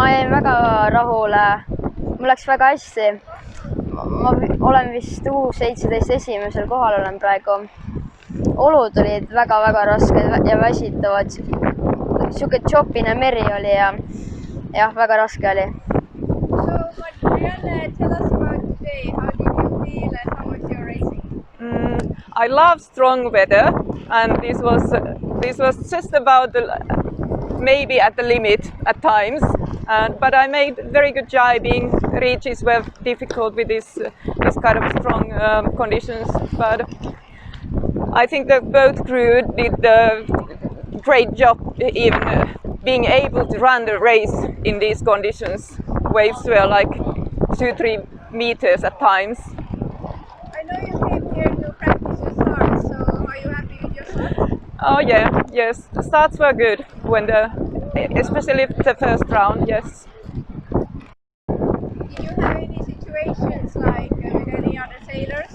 ma jäin väga rahule, mul läks väga hästi. Ma olen vist U17 esimesel kohal olen praegu. Olud olid väga-väga rasked ja väsitavad. Siuke chopine meri oli ja jah, väga raske oli. So, Marianne, tell us about today. How did you feel and how was your racing? I love strong weather, and this was just about maybe at the limit at times. But I made very good driving. Reaches were difficult with this kind of strong conditions, but I think that both crew did a great job even being able to run the race in these conditions. Waves were like 2-3 meters at times. I know you came here to practice your starts, so are you happy with your starts? Oh yeah, yes, the starts were good especially the first round, yes. Did you have any situations like with any other sailors?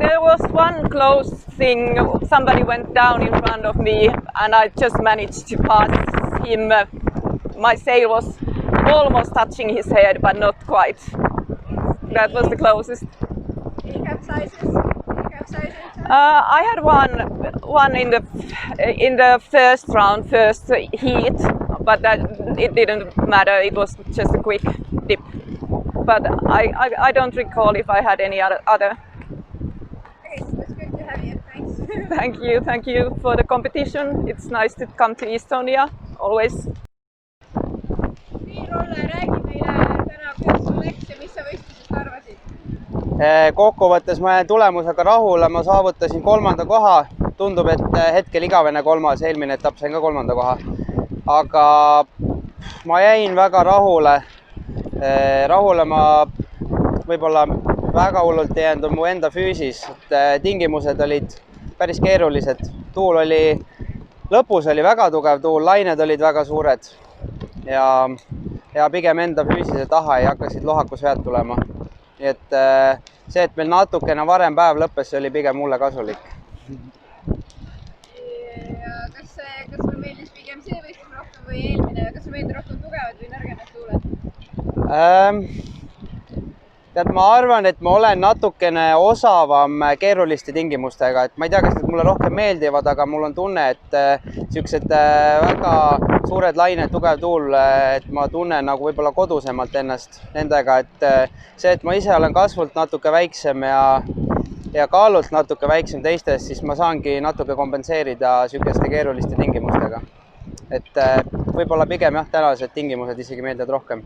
There was one close thing. Somebody went down in front of me and I just managed to pass him. My sail was almost touching his head, but not quite. That was the closest. Any capsizes? I had one in the first round, first heat, but it didn't matter. It was just a quick dip. But I don't recall if I had any other. Okay, so it's good to have you. Thanks. Thank you for the competition. It's nice to come to Estonia always. Nii, Rolle, räägi meile täna, kuidas sul läks ja mis sa võistlusest arvasid? Kokkuvõttes ma jään tulemusega rahule, ma saavutasin 3. koha. Tundub, et hetkel igavene 3. eelmine etapp sain ka 3. koha. Aga ma jäin väga rahule. Rahule ma võib-olla väga hullult ei jäänud mu enda füüsis. Tingimused olid päris keerulised. Tuul oli, lõpus oli väga tugev tuul, lained olid väga suured. Ja pigem enda füüsise taha ei hakkasid lohakusvead tulema. Nii et see, et meil natukene varem päev lõppes, see oli pigem mulle kasulik. Ja kas sul meeldis pigem see võistlus rohkem või eelmine? Kas sul meeldis rohkem tugevad või nõrgemad tuuled? Tead, ma arvan, et ma olen natukene osavam keeruliste tingimustega. Et ma ei tea, kas need mulle rohkem meeldivad, aga mul on tunne, et siuksed väga suured lained, tugev tuul, et ma tunnen nagu võib-olla kodusemalt ennast nendega. Et see, et ma ise olen kasvult natuke väiksem ja kaalult natuke väiksem teistest, siis ma saangi natuke kompenseerida siukeste keeruliste tingimustega. Et võib-olla pigem jah, tänased tingimused isegi meeldivad rohkem.